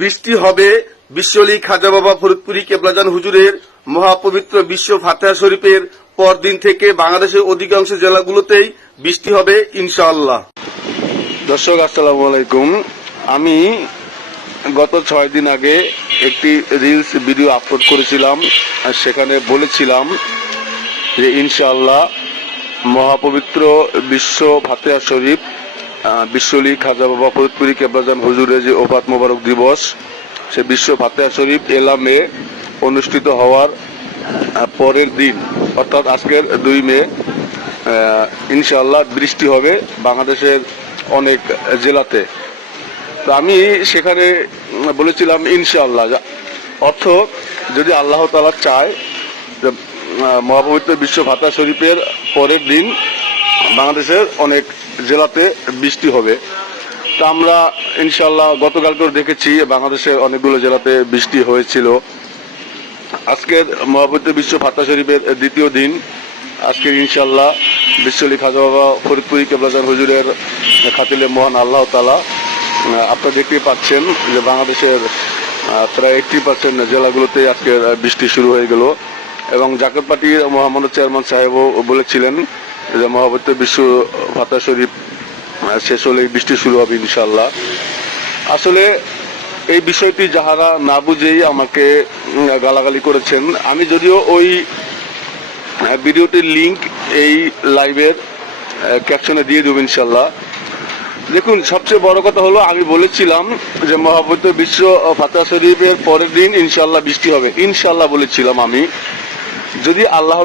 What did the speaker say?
বৃষ্টি হবে। বিশ্বলী খাজা বাবা ফরিদপুরি কেবলাজান হুজুরের মহাপবিত্র বিশ্ব ফাতেহা শরীফের পরদিন থেকে বাংলাদেশের অধিকাংশ জেলাগুলোতেই বৃষ্টি হবে, ইনশাআল্লাহ। দর্শক, আসসালামু আলাইকুম। আমি গত ছয় দিন আগে একটি রিলস ভিডিও আপলোড করেছিলাম, আর সেখানে বলেছিলাম যে ইনশাআল্লাহ মহাপবিত্র বিশ্ব ফাতেহা শরীফ বিশ্বলী খাজা বাবা ফরিদপুরি, কেবলাজান হুজুরের যে ওফাত মোবারক দিবস, সে বিশ্ব ফাতেহা শরীফ এলামে অনুষ্ঠিত হওয়ার পরের দিন, অর্থাৎ আজকের দুই মে ইনশাআল্লাহ বৃষ্টি হবে বাংলাদেশের অনেক জেলাতে। তো আমি সেখানে বলেছিলাম, ইনশাআল্লাহ অর্থ যদি আল্লাহ তালা চায় মহাপবিত্র বিশ্ব ভাতা শরীফের পরের দিন বাংলাদেশের অনেক জেলাতে বৃষ্টি হবে। তা আমরা ইনশাআল্লাহ গতকালকেও দেখেছি, বাংলাদেশের অনেকগুলো জেলাতে বৃষ্টি হয়েছিল। আজকের মহাপবিত্র বিশ্ব ফাতা শরীফের দ্বিতীয় দিন। আজকের ইনশাল্লাহ বিশ্বলী খাজা বাবা ফরিদপুরি কেবলাজান হুজুরের খাতিলে মহান আল্লাহ তালা আপনারা দেখতেই পাচ্ছেন যে বাংলাদেশের প্রায় এইটটি পার্সেন্ট জেলাগুলোতে আজকের বৃষ্টি শুরু হয়ে গেল। এবং জাকের পার্টির মহামান্য চেয়ারম্যান সাহেবও বলেছিলেন যে মহাপবিত্র বিশ্ব ফাতা শরীফ শেষ হলেই বৃষ্টি শুরু হবে ইনশাল্লাহ আসলে এই বিষয়টি যাহারা না বুঝেই আমাকে গালাগালি করেছেন, আমি যদিও ওই ভিডিওটির লিংক এই লাইভের ক্যাপশনে দিয়ে দেবো ইনশাল্লাহ দেখুন, সবচেয়ে বড় কথা হলো, আমি বলেছিলাম যে মহাপবিত্র বিশ্ব ফাতা শরীফের পরের দিন ইনশাল্লাহ বৃষ্টি হবে। ইনশাল্লাহ বলেছিলাম আমি। যদি আল্লাহ